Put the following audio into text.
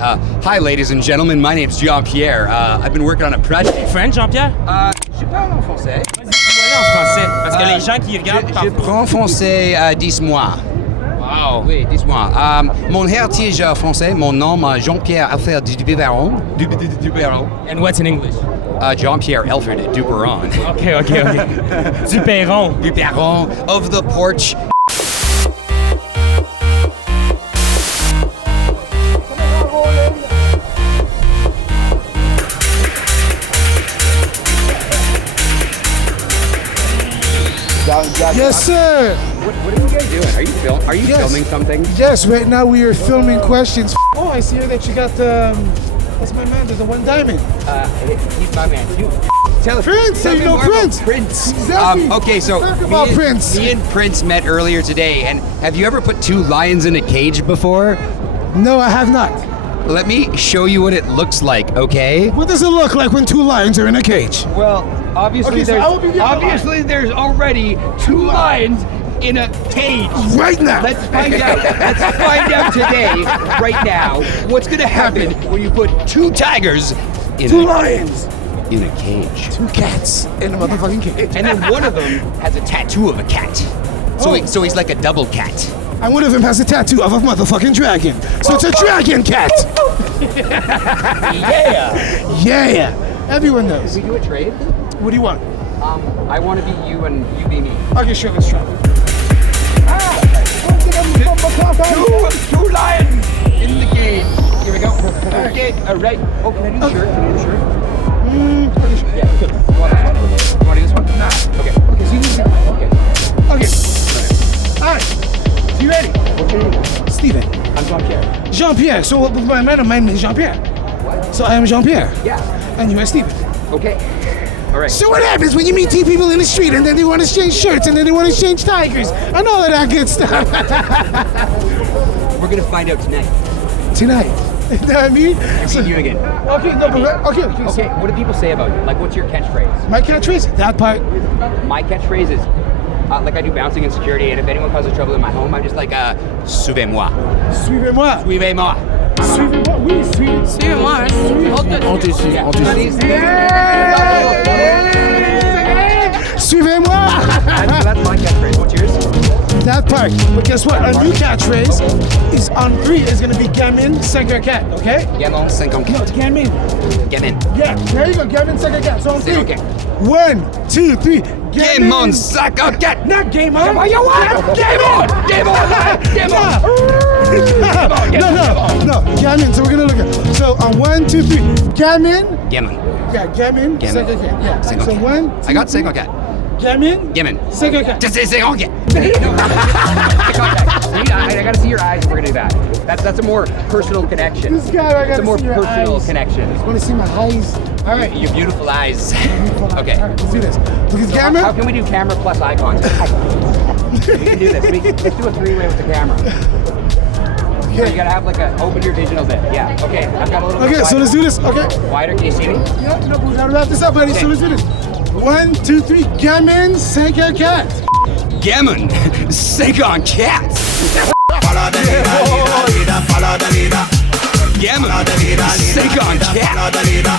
Hi, ladies and gentlemen. My name's Jean Pierre. I've been working on a project. French, Jean Pierre? Je parle en français. Vas-y, dis-moi en français, parce que les gens qui regardent Je parlent prends français 10 mois. Wow. Oui, 10 mois. Mon héritage français, mon nom, Jean Pierre Du Pérron. Du Pérron. And what's in English? Jean Pierre Alfred Du Pérron. Okay. Du Pérron. Du Pérron of the porch. Yes, sir. What are you guys doing? Are you filming something? Yes, right now we are filming questions. Oh, I see here that you got that's my man. There's a one diamond. He's my man too. Tell Prince, tell you me know more about Prince. Prince. Exactly. Okay, so Talk about Prince. Me and Prince met earlier today, and have you ever put two lions in a cage before? No, I have not. Let me show you what it looks like, okay? What does it look like when two lions are in a cage? Well, obviously Okay, so I will be the there's already two lions in a cage. Right now. Let's find out. Let's find out today, right now, what's gonna happen when you put two tigers in Two lions. in a cage. Two cats in a motherfucking cage. And then one of them has a tattoo of a cat. So, Oh. so he's like a double cat. And one of them has a tattoo of a motherfucking dragon. So it's a dragon cat. Yeah. Yeah. Everyone knows. We do a trade. What do you want? I want to be you and you be me. Okay, sure, let's try. Two lions in the cage. Here we go. Okay, all right. Oh, can I do the shirt? Can I do the shirt? Yeah, good. You want this one? You want to do this one? Nah. Okay. Okay, so you need to. Okay. Okay. All right. You ready? What's your name? Steven. I'm Jean Pierre. Jean Pierre. So my name is Jean Pierre. What? So I am Jean Pierre. Yeah. And you are Steven. Okay. All right. So what happens when you meet two people in the street and then they want to exchange shirts and then they want to exchange tigers and all of that good stuff? We're gonna find out tonight. Tonight. You know what I mean? See you again. Okay, no, but okay. Okay. What do people say about you? Like, what's your catchphrase? My catchphrase, that part. My catchphrase is, like I do bouncing and security, and if anyone causes trouble in my home, I'm just like, suivez-moi. Suivez-moi. Suivez-moi. Suivez-moi. Oui, Suivez-moi, hein. On te suit. Suivez-moi. That's my catchphrase. What's yours? That part. But guess what? A new catchphrase is on 3 is going to be Gamine, 5 4, okay? Gamon, 54. No, Gamine. Gamine. Yeah, there you go. Gamine, 5 4. So on 3. Okay. 1, 2, 3. Gamon, 54. Not game on. What you want? Game on! Game on! Game on! No. Gamine. So we're gonna look at. So on 1, 2, 3. Gamine. Gammon. Yeah, Gamine. Gammon. 5 4. Yeah. So 1. I got 54. Gamine. Gammon. 5 4. Just say 54. I gotta see your eyes if we're gonna do that. That's a more personal connection. This guy, I It's gotta a more see your personal eyes. connection. Want to see my eyes? All right. Your beautiful eyes. Okay. All right, let's do this. Look at How camera. can we do camera plus eye contact? We can do this. Let's do a three-way with the camera. So you gotta have like a open your digital bit. Yeah. Okay. I've got a little. Okay, bit so let's do this. Okay. wider. Can you see me? Yeah, no, we gotta wrap this up, buddy. So let's do this. 1, 2, 3. Gamine, 5 4. Gammon, 54. Follow the leader, follow the leader. Gammon, 54. Follow the leader.